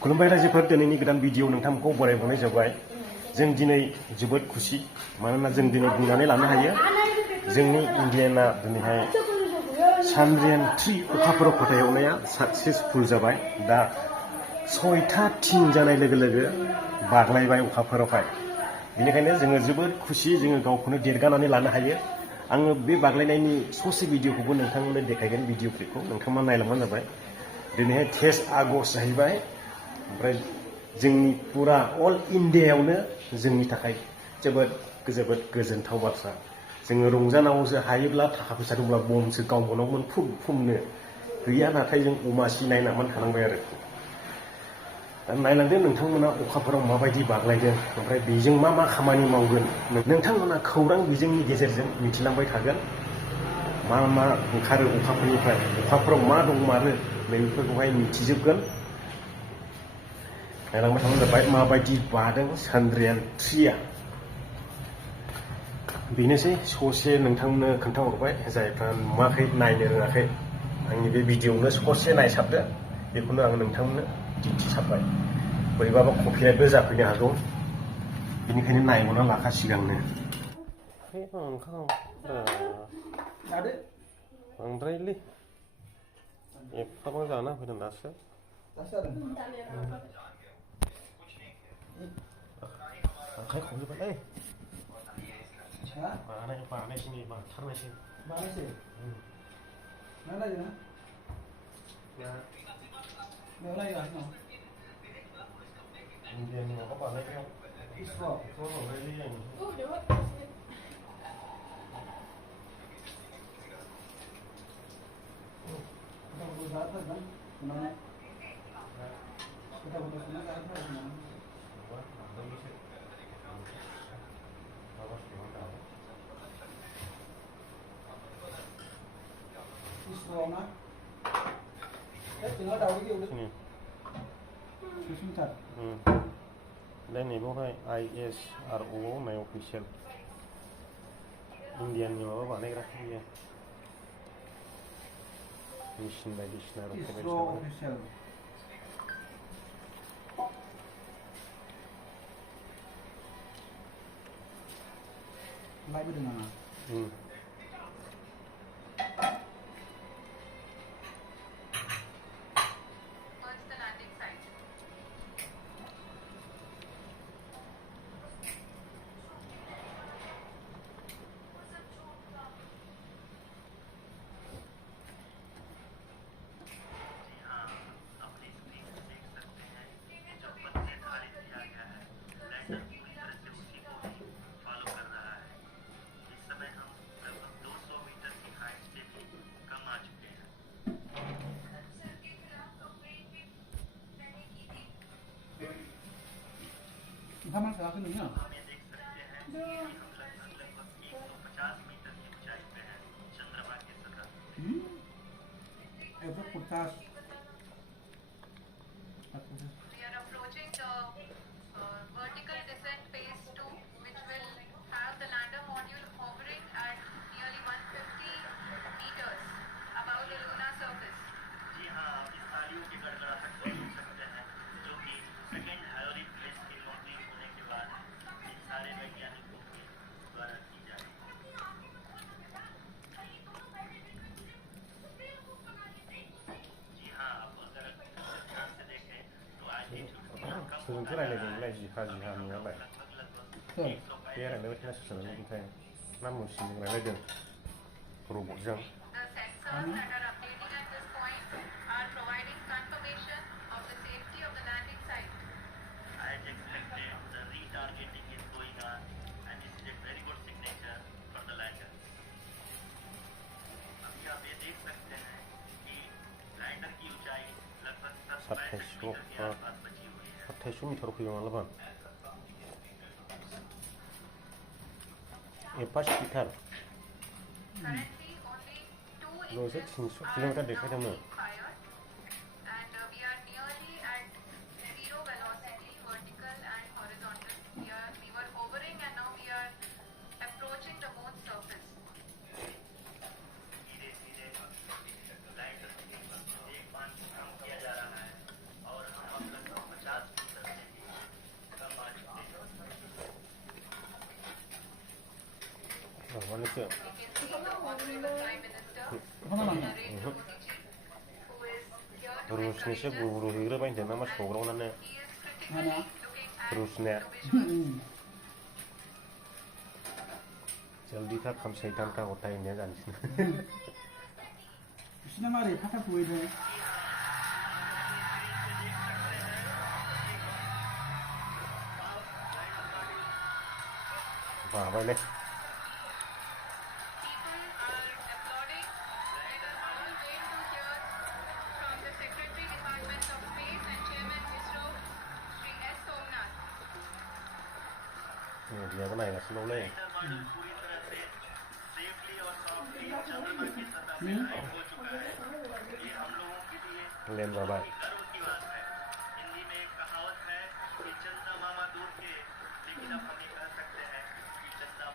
खुलुमबाय रायजोफोर, दिनैनि गोदान भिडिअ नोंथांमोनखौ बरायहरनाय जाबाय। जों दिनै जोबोद खुसि, मानोना जों दिनै बुंनानै लानो हायो जोंनि इन्डियाना दिनैहाय चांद्रयान-3 अखाफोराव फोथायहरनाया साक्सेसफुल जाबाय। दा 6था थिं जानाय लोगो लोगो बाग्लायबाय अखाफोरावहाय। बेनिखायनो जोङो जोबोद खुसि, जोङो गावखौनो देरगानानै लानो हायो। आङो बे बाग्लायनायनि ससे भिडिअखौबो नोंथांमोननो देखायगोन। भिडिअ क्लिपखौ नोंथांमोना नायलांबानो जाबाय। दिनैहाय 13 आगस्ट जाहैबाय, ओमफ्राय जोंनि पुरा अल इन्डियायावनो जोंनि थाखाय जोबोद गोजोनथाव बाथ्रा। जोङो रंजानांगौसो, हायोब्ला थाखा फैसा दंब्ला बमसो गावबावनांगौमोन फुमनो। गैया, नाथाय जों अमासि नायनानै थानांबाय आरो। दा नायलांदो नोंथांमोना अखाफोराव माबायदि बाग्लायदों, ओमफ्राय बेजों मा मा खामानि मावगोन नोंथांमोना खौरां बिजोंनि गेजेरजों मिथिलांबाय थागोन। मा मा ओंखारो अखाफोरनिफ्राय, अखाफोराव मा दंमारो बेफोरखौहाय मिथिजोबगोन। नायलांबाय थाबानो जाबाय माबायदि बादों चांद्रयान-3आ। बेनोसै ससे नोंथांमोननो खोन्थाहरबाय। जायफ्रा नुवाखै, नायनो रोङाखै, आंनि बे भिडिअआवनो ससे नायसाबदो। बेखौनो आं नोंथांमोननो दिन्थिसाबबाय। बोरैबाबा कपिराइटबो जाफैनो हागौ, बेनिखायनो नायगौना लाखा सिगांनो। बांद्रायलै एफाबां जाना होफैदों दासो। आखाइ खबजोब्बायलै। बानायसै बाथारनायसै। इन्डियानि माबा बानायनायाव दा नैबावहाय ISRO होननाय अफिसियेल इन्डियाननि माबा बानायग्रा गैया, मेचिन बायदिसिना लाइबोदों नामा? Kamu sekarang ni ya? 150. We are approaching the vertical descent phase 2, which will have the lander module hovering at nearly 150 meters above the lunar surface. जी हाँ, आप इस तालियों के गड़गड़ाहट को सुन सकते हैं, जो कि सेकेंड हैलोरी प्लेस की लॉन्चिंग होने के बाद इन सारे वैज्ञानिकों के द्वारा की जाएगी। जी हाँ, आप अगर ध्यान से देखें तो आज की सोलोंथाइ रायलायदोंलाय जिहा नुनायालाय बे रायलायबाय थानाय सोलोंथाइ ना मुसिजों रायलायदों रबटजों। The sensors that are updating at this point are providing confirmation of the safety of the landing site. As expected, the retargeting is going on and this is a very good signature for the lander. अभी आप ये देख सकते हैं कि lander की ऊंचाई लगभग 27 मीटर के आसपास बची हुई है। 28 मिटाराव फैयो मालाबा एफा स्पिडथार। Currently, only 2 र'जों engines 300 are kilometre now देखायदोंमोन। being fired, and we are nearly at zero velocity, vertical and horizontal. We were hovering, and now we are approaching the moon's surface. धीरे-धीरे लैंडर के एक बार काम किया जा रहा है और हम अब लगभग Malaysia. You can see the Honorable Prime Minister, 하나만. Narendra Modi ji, who is here to Rusnya encourage us. buru-buru hingga main dan nama sekolah mana? He is critically Mana? looking at Rusnya. the visuals. जल्दी था कम शैतान का होता है India जाने से. 시네마를 파타 보이네. वाह भाई ले. People are applauding. Let us all wait to hear from the Secretary Department of Space and Chairman ISRO, Shri S. Somnath. Dia kan naik nasi boleh. Module पूरी तरह से सेफली और सॉफ्टली चंद्रमा की सतह पे लैंड हो चुका है। ये हम लोगों के लिए Lem babai. गर्व की बात है। हिंदी में एक कहावत है कि चंद्रमा दूर के लेकिन अब हमें